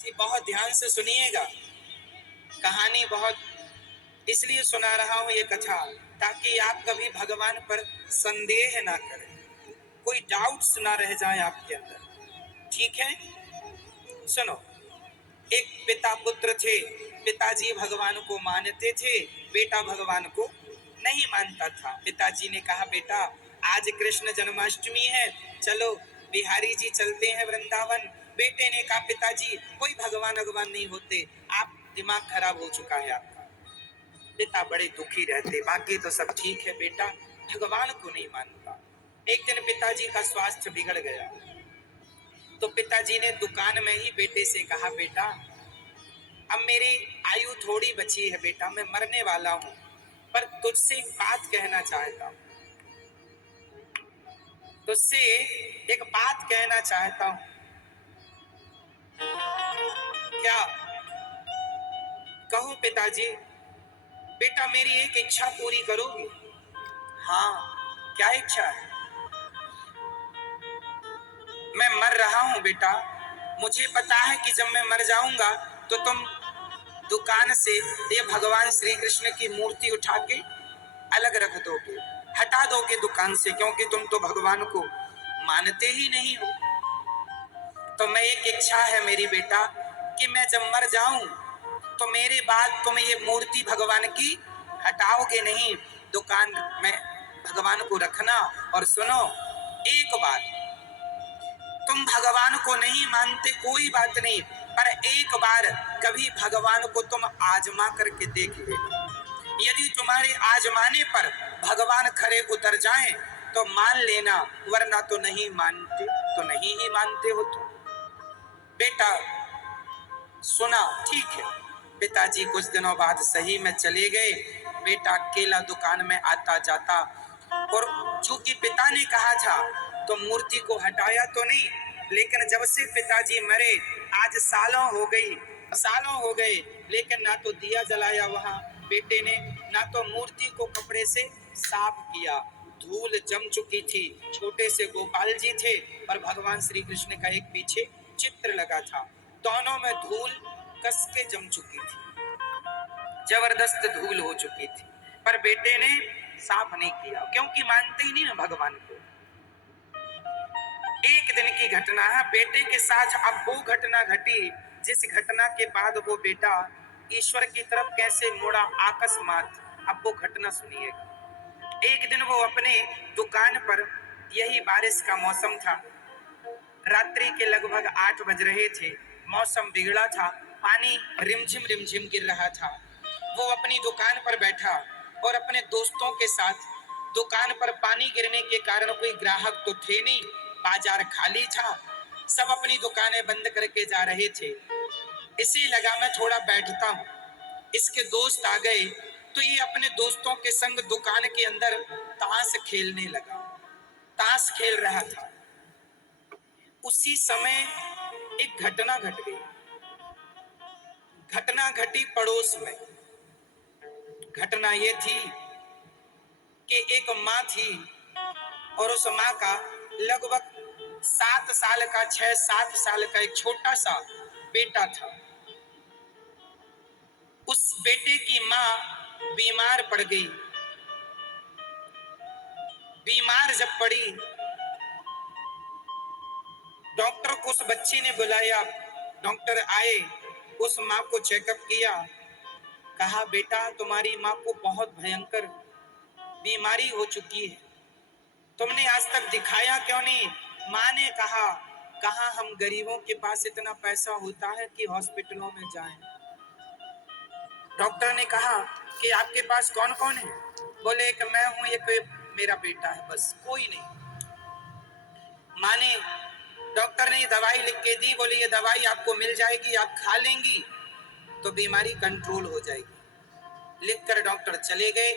जी बहुत ध्यान से सुनिएगा। कहानी बहुत इसलिए सुना रहा हूं ये कथा, ताकि आप कभी भगवान पर संदेह ना करें, कोई डाउट्स ना रह जाए आपके अंदर। ठीक है, सुनो। एक पिता पुत्र थे। पिताजी भगवान को मानते थे, बेटा भगवान को नहीं मानता था। पिताजी ने कहा, बेटा आज कृष्ण जन्माष्टमी है, चलो बिहारी जी चलते हैं वृंदावन। बेटे ने कहा, पिताजी कोई भगवान भगवान नहीं होते, आप दिमाग खराब हो चुका है आपका। पिता बड़े दुखी रहते, बाकी तो सब ठीक है, बेटा भगवान को नहीं मानता। एक दिन पिताजी का स्वास्थ्य बिगड़ गया, तो पिताजी ने दुकान में ही बेटे से कहा, बेटा अब मेरी आयु थोड़ी बची है बेटा, मैं मरने वाला हूं, पर तुझसे एक बात कहना चाहता हूं, तुझसे एक बात कहना चाहता हूं। क्या? कहो पिताजी। बेटा मेरी एक इच्छा पूरी करोगे? हाँ, क्या इच्छा है? मैं मर रहा हूं बेटा, मुझे पता है कि जब मैं मर जाऊंगा तो तुम दुकान से ये भगवान श्री कृष्ण की मूर्ति उठा के अलग रख दोगे, हटा दोगे दुकान से, क्योंकि तुम तो भगवान को मानते ही नहीं हो। तो मैं एक इच्छा है मेरी बेटा कि मैं जब मर जाऊं तो मेरे बाद तुम ये मूर्ति भगवान की हटाओगे नहीं, दुकान में भगवान को रखना। और सुनो एक बात, तुम भगवान को नहीं मानते कोई बात नहीं, पर एक बार कभी भगवान को तुम आजमा करके देख लेना। यदि तुम्हारे आजमाने पर भगवान खरे उतर जाएं तो मान लेना, वरना तो नहीं मानते, तो नहीं ही मानते हो तुम। बेटा सुना, ठीक है। पिताजी कुछ दिनों बाद सही में चले गए। बेटा अकेला दुकान में आता जाता, और चूंकि पिता ने कहा था तो मूर्ति को हटाया तो नहीं, लेकिन जब से पिताजी मरे आज सालों हो गए, लेकिन ना तो दिया जलाया वहां बेटे ने, ना तो मूर्ति को कपड़े से साफ किया। धूल जम चुकी थी। छोटे से गोपाल जी थे और भगवान श्री कृष्ण का एक पीछे चित्र लगा था, दोनों में धूल कस के जम चुकी थी, जबरदस्त धूल हो चुकी थी, पर बेटे ने साफ नहीं किया, क्योंकि मानते ही नहीं ना भगवान को। एक दिन की घटना है, बेटे के साथ अब वो घटना घटी जिस घटना के बाद वो बेटा ईश्वर की तरफ कैसे मुड़ा अकस्मात। अब वो घटना सुनिएगा। एक दिन वो अपने दुकान पर, यही बारिश का मौसम था, रात्रि के लगभग 8 बज रहे थे, मौसम बिगड़ा था, पानी रिमझिम गिर रहा था। वो अपनी दुकान पर बैठा और अपने दोस्तों के साथ, दुकान पर पानी गिरने के कारण कोई ग्राहक तो थे नहीं, बाजार खाली था, सब अपनी दुकानें बंद करके जा रहे थे। इसी लगा मैं थोड़ा बैठता हूँ। इसके दोस्त आ गए तो ये अपने दोस्तों के संग दुकान के अंदर ताश खेलने लगा, ताश खेल रहा था। उसी समय एक घटना घट गई। घटना घटी पड़ोस में। घटना ये थी कि एक माँ थी और उस माँ का लगभग 6-7 साल का एक छोटा सा बेटा था। उस बेटे की माँ बीमार पड़ गई। बीमार जब पड़ी, डॉक्टर को उस बच्चे ने बुलाया। डॉक्टर आए, उस माँ को चेकअप किया, कहा बेटा तुम्हारी माँ को बहुत भयंकर बीमारी हो चुकी है, तुमने आज तक दिखाया क्यों नहीं? माँ ने कहा, कहाँ हम गरीबों के पास इतना पैसा होता है कि हॉस्पिटलों में जाएं। डॉक्टर ने कहा कि आपके पास कौन कौन है? बोले कि मैं हूं, एक मेरा बेटा है, बस कोई नहीं। माँ ने, डॉक्टर ने दवाई लिख के दी, बोले ये दवाई आपको मिल जाएगी, आप खा लेंगी तो बीमारी कंट्रोल हो जाएगी। लिखकर डॉक्टर चले गए।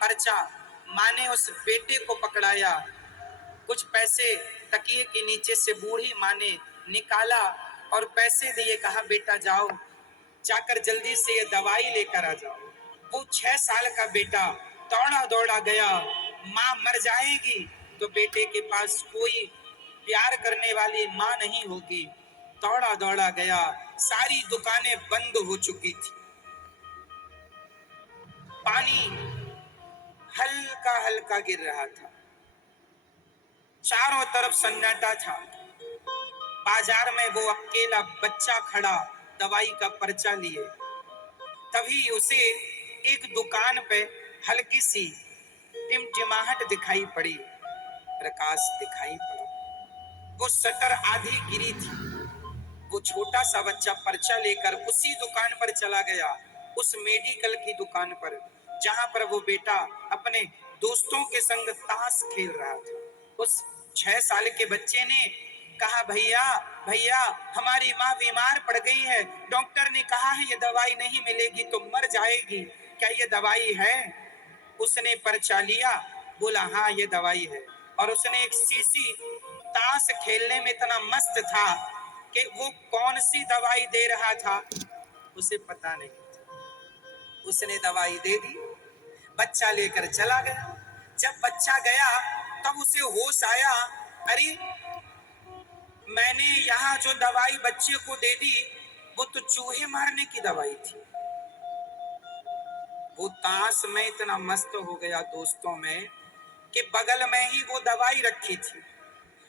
पर्चा, माँ ने उस बेटे को पकड़ाया, कुछ पैसे तकिए के नीचे से बूढ़ी माँ ने निकाला और पैसे दिए, कहा बेटा जाओ, जाकर जल्दी से ये दवाई लेकर आ जाओ। वो 6 साल का बेटा दौड़ा दौड़ा गया। माँ मर जाएगी तो बेटे के पास कोई प्यार करने वाली माँ नहीं होगी, दौड़ा दौड़ा गया, सारी दुकानें बंद हो चुकी थी। पानी हल्का हल्का गिर रहा था, चारों तरफ सन्नाटा था। बाजार में वो अकेला बच्चा खड़ा, दवाई का पर्चा लिए। तभी उसे एक दुकान पे हल्की सी टिमटिमाहट दिखाई पड़ी, प्रकाश दिखाई पड़ा। वो शटर आधी गिरी थी। वो छोटा सा बच्चा पर्चा लेकर उसी दुकान पर चला गया, उस मेडिकल की दुकान पर, जहां पर वो बेटा अपने दोस्तों के संग ताश खेल रहा था। उस 6 साल के बच्चे ने कहा, भैया भैया, हमारी माँ बीमार पड़ गई है, डॉक्टर ने कहा है ये दवाई नहीं मिलेगी तो मर जाएगी, क्या ये दवाई है? उसने पर्चा लिया, बोला हाँ ये दवाई है। और उसने एक शीशी, ताश खेलने में इतना मस्त था कि वो कौन सी दवाई दे रहा था उसे पता नहीं था। उसने दवाई दे दी, बच्चा लेकर चला गया। जब बच्चा गया तब उसे होश आया, अरे मैंने यहाँ जो दवाई बच्चे को दे दी वो तो चूहे मारने की दवाई थी। वो ताश में इतना मस्त हो गया दोस्तों में कि बगल में ही वो दवाई रखी थी,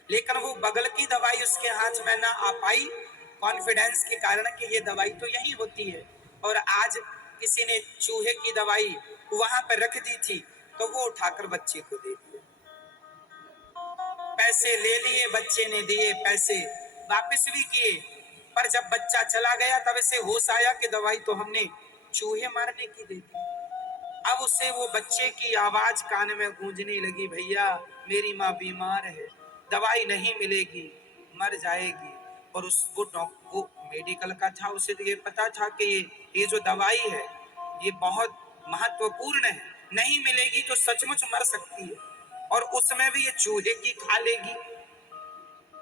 लेकिन वो बगल की दवाई उसके हाथ में ना आ पाई, कॉन्फिडेंस के कारण कि ये दवाई तो यही होती है। और आज किसी ने चूहे की दवाई वहां पर रख दी थी तो वो उठाकर बच्चे को दे दिया। पैसे ले लिए, बच्चे ने दिए, पैसे वापस भी किए, पर जब बच्चा चला गया तब इसे होश आया कि दवाई तो हमने चूहे मारने की दे दी। अब उसे वो बच्चे की आवाज कान में गूंजने लगी, भैया मेरी माँ बीमार है, दवाई नहीं मिलेगी, मर जाएगी। और उसको वो मेडिकल का था, उसे तो ये पता था कि ये जो दवाई है ये बहुत महत्वपूर्ण है, नहीं मिलेगी तो सचमुच मर सकती है, और उसमें भी ये चूहे की खा लेगी,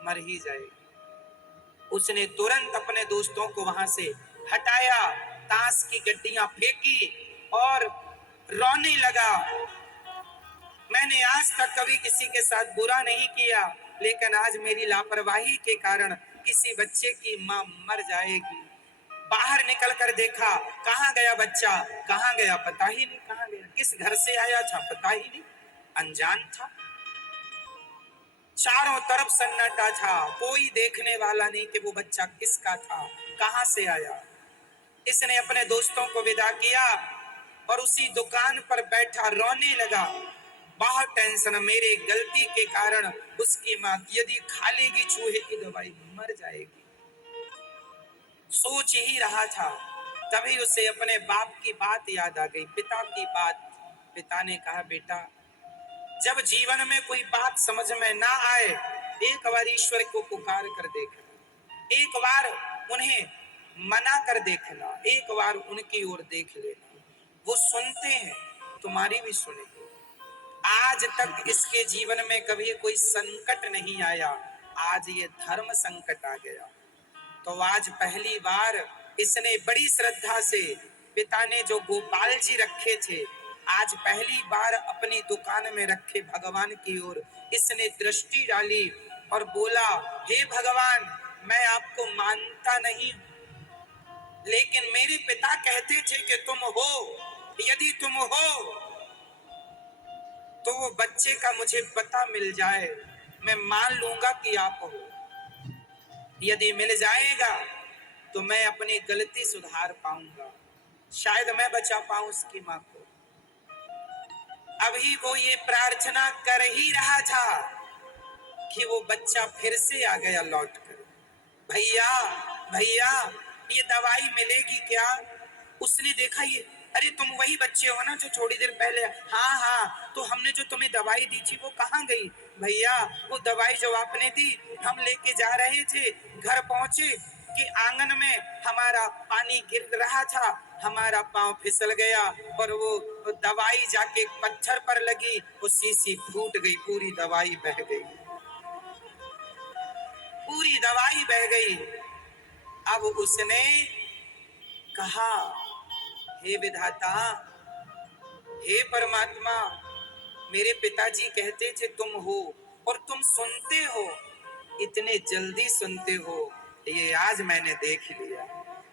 मर ही जाएगी। उसने तुरंत अपने दोस्तों को वहां से हटाया, ताश की गड्डियां फेंकी और रोने लगा। मैंने आज तक कभी किसी के साथ बुरा नहीं किया, लेकिन आज मेरी लापरवाही के कारण किसी बच्चे की मां मर जाएगी। बाहर निकल कर देखा, कहाँ गया बच्चा, कहाँ गया पता ही नहीं, कहाँ गया, किस घर से आया था पता ही नहीं, अनजान था। चारों तरफ सन्नाटा था, कोई देखने वाला नहीं कि वो बच्चा किसका था, कहां से आया। इसने अपने दोस्तों को विदा किया और उसी दुकान पर बैठा रोने लगा। बहुत टेंशन, मेरे गलती के कारण उसकी मां यदि खा लेगी चूहे की दवाई मर जाएगी, सोच ही रहा था। तभी उसे अपने बाप की बात याद आ गई, पिता की बात। पिता ने कहा, बेटा जब जीवन में कोई बात समझ में ना आए, एक बार ईश्वर को पुकार कर देखना, एक बार उन्हें मना कर देखना, एक बार उनकी ओर देख लेना, वो सुनते हैं, तुम्हारी भी सुनेंगे। आज तक इसके जीवन में कभी कोई संकट नहीं आया, आज ये धर्म संकट आ गया। तो आज पहली बार इसने बड़ी श्रद्धा से, पिता ने जो गोपाल जी रखे थे, आज पहली बार अपनी दुकान में रखे भगवान की ओर इसने दृष्टि डाली और बोला, हे भगवान, मैं आपको मानता नहीं, लेकिन मेरे पिता कहते थे कि तुम हो, यदि तुम हो तो वो बच्चे का मुझे पता मिल जाए, मैं मान लूंगा कि आप हो। यदि मिल जाएगा तो मैं अपनी गलती सुधार पाऊंगा, शायद मैं बचा पाऊं उसकी मां को। अभी वो ये प्रार्थना कर ही रहा था कि वो बच्चा फिर से आ गया लौट कर, भैया भैया ये दवाई मिलेगी क्या? उसने देखा, ये अरे तुम वही बच्चे हो ना जो थोड़ी देर पहले, हाँ हाँ, तो हमने जो तुम्हें दवाई दी थी वो कहाँ गई? भैया वो दवाई जो आपने दी हम लेके जा रहे थे, घर पहुंचे कि आंगन में हमारा पानी गिर रहा था, हमारा पांव फिसल गया और वो दवाई जाके पत्थर पर लगी, वो शीशी फूट गई, पूरी दवाई बह गई, पूरी दवाई बह गई। अब उसने कहा, हे विधाता, हे परमात्मा, मेरे पिताजी कहते थे तुम हो और तुम सुनते हो, इतने जल्दी सुनते हो, ये आज मैंने देख लिया।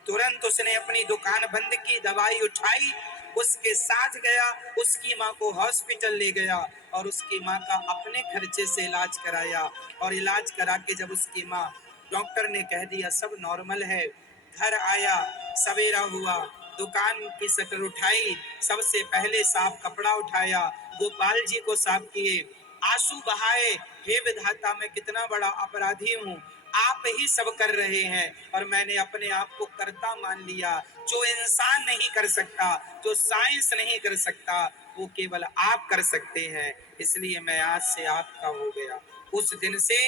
तुरंत उसने अपनी दुकान बंद की, दवाई उठाई, उसके साथ गया, उसकी माँ को हॉस्पिटल ले गया और उसकी माँ का अपने खर्चे से इलाज कराया। और इलाज करा के जब उसकी माँ, डॉक्टर ने कह दिया सब नॉर्मल है, घर आया, सवेरा हुआ, दुकान की शटर उठाई, सबसे पहले साफ कपड़ा उठाया, गोपाल जी को साफ किए, आंसू बहाए, हे विधाता मैं कितना बड़ा अपराधी हूँ, आप ही सब कर रहे हैं और मैंने अपने आप को कर्ता मान लिया। जो इंसान नहीं कर सकता, जो साइंस नहीं कर सकता, वो केवल आप कर सकते हैं, इसलिए मैं आज से आपका हो गया। उस दिन से